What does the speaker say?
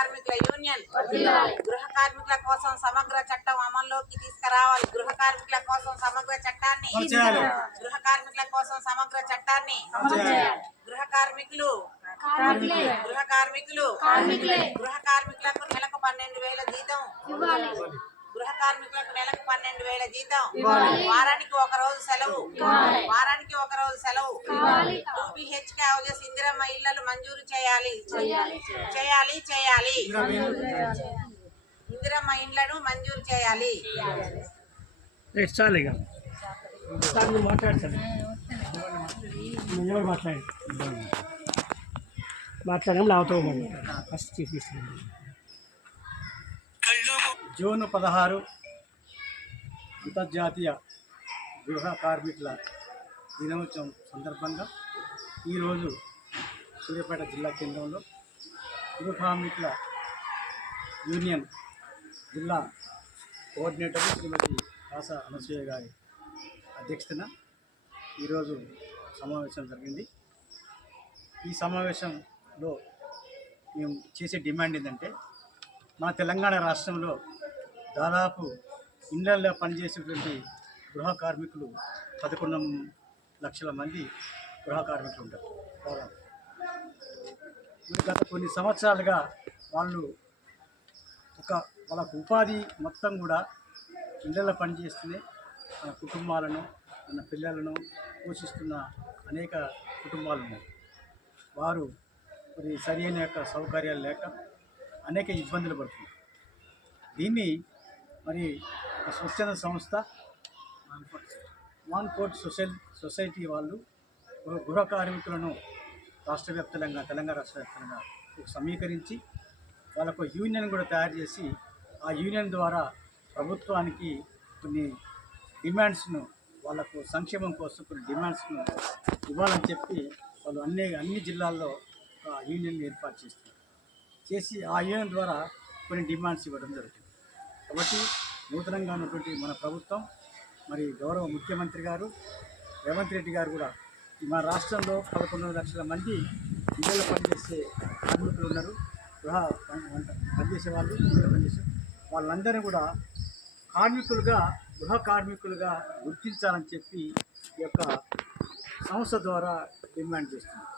కార్మికుల యూనియన్ గృహ కార్మికుల కోసం సమగ్ర చట్టం అమల్లోకి తీసుకురావాలి. గృహ కార్మికుల కోసం సమగ్ర చట్టాన్ని. గృహ కార్మికుల కోసం సమగ్ర చట్టాన్ని గృహ కార్మికులు గృహ కార్మికులు గృహ కార్మికులకు నెలకు పన్నెండు వేల జీతం. గృహ కార్మికులకు నెలకు పన్నెండు వేల జీతం. వారానికి ఒక రోజు సెలవు. వారానికి ఒక రోజు సెలవు. టూ బిహెచ్కే హౌజెస్ ఇందిరమ్మ ఇళ్ళను మంజూరు చేయాలి. చేయాలి చేయాలి. ఇందిరమ్మ ఇండ్లను మంజూరు చేయాలి. మాట్లాడడం లావుతావు మరి ఫస్ట్ తీసుకున్నాను. జూన్ పదహారు అంతర్జాతీయ గృహ కార్మికుల దినోత్సవం సందర్భంగా ఈరోజు సూర్యాపేట జిల్లా కేంద్రంలో గృహ కార్మికుల యూనియన్ జిల్లా కోఆర్డినేటర్ శ్రీమతి రాస అనసూయ గారి అధ్యక్షతన ఈరోజు సమావేశం జరిగింది. ఈ సమావేశంలో మేము చేసే డిమాండ్ ఏంటంటే మా తెలంగాణ రాష్ట్రంలో దాదాపు ఇళ్ళల్లో పనిచేసేటువంటి గృహ కార్మికులు పదకొండు లక్షల మంది గృహ కార్మికులు ఉంటారు గత కొన్ని సంవత్సరాలుగా వాళ్ళు ఒక వాళ్ళకు ఉపాధి మొత్తం కూడా ఇళ్ళల్లో పనిచేస్తూనే మన కుటుంబాలను మన పిల్లలను పోషిస్తున్న అనేక కుటుంబాలు ఉన్నాయి వారు మరి సరైన యొక్క సౌకర్యాలు లేక అనేక ఇబ్బందులు పడుతున్నారు. దీన్ని మరి స్వచ్ఛంద సంస్థ వాన్ కోట్ సొసై సొసైటీ వాళ్ళు గృహ కార్మికులను రాష్ట్ర వ్యాప్తంగా తెలంగాణ రాష్ట్ర వ్యాప్తంగా సమీకరించి వాళ్ళకు యూనియన్ కూడా తయారు చేసి ఆ యూనియన్ ద్వారా ప్రభుత్వానికి కొన్ని డిమాండ్స్ను వాళ్ళకు సంక్షేమం కోసం కొన్ని డిమాండ్స్ను ఇవ్వాలని చెప్పి వాళ్ళు అన్ని అన్ని జిల్లాల్లో ఆ యూనియన్ ఏర్పాటు చేస్తారు చేసి ఆ యూనియన్ ద్వారా కొన్ని డిమాండ్స్ ఇవ్వడం జరుగుతుంది. కాబట్టి నూతనంగా ఉన్నటువంటి మన ప్రభుత్వం మరి గౌరవ ముఖ్యమంత్రి గారు రేవంత్ రెడ్డి గారు కూడా మన రాష్ట్రంలో పదకొండు లక్షల మంది ఇళ్ళలో పనిచేసే కార్మికులు ఉన్నారు. గృహ పని- వంట పనిచేసే వాళ్ళు ఇళ్ళలో పనిచేసే వాళ్ళందరినీ కూడా కార్మికులుగా గృహ కార్మికులుగా గుర్తించాలని చెప్పి ఈ యొక్క సంస్థ ద్వారా డిమాండ్ చేస్తున్నారు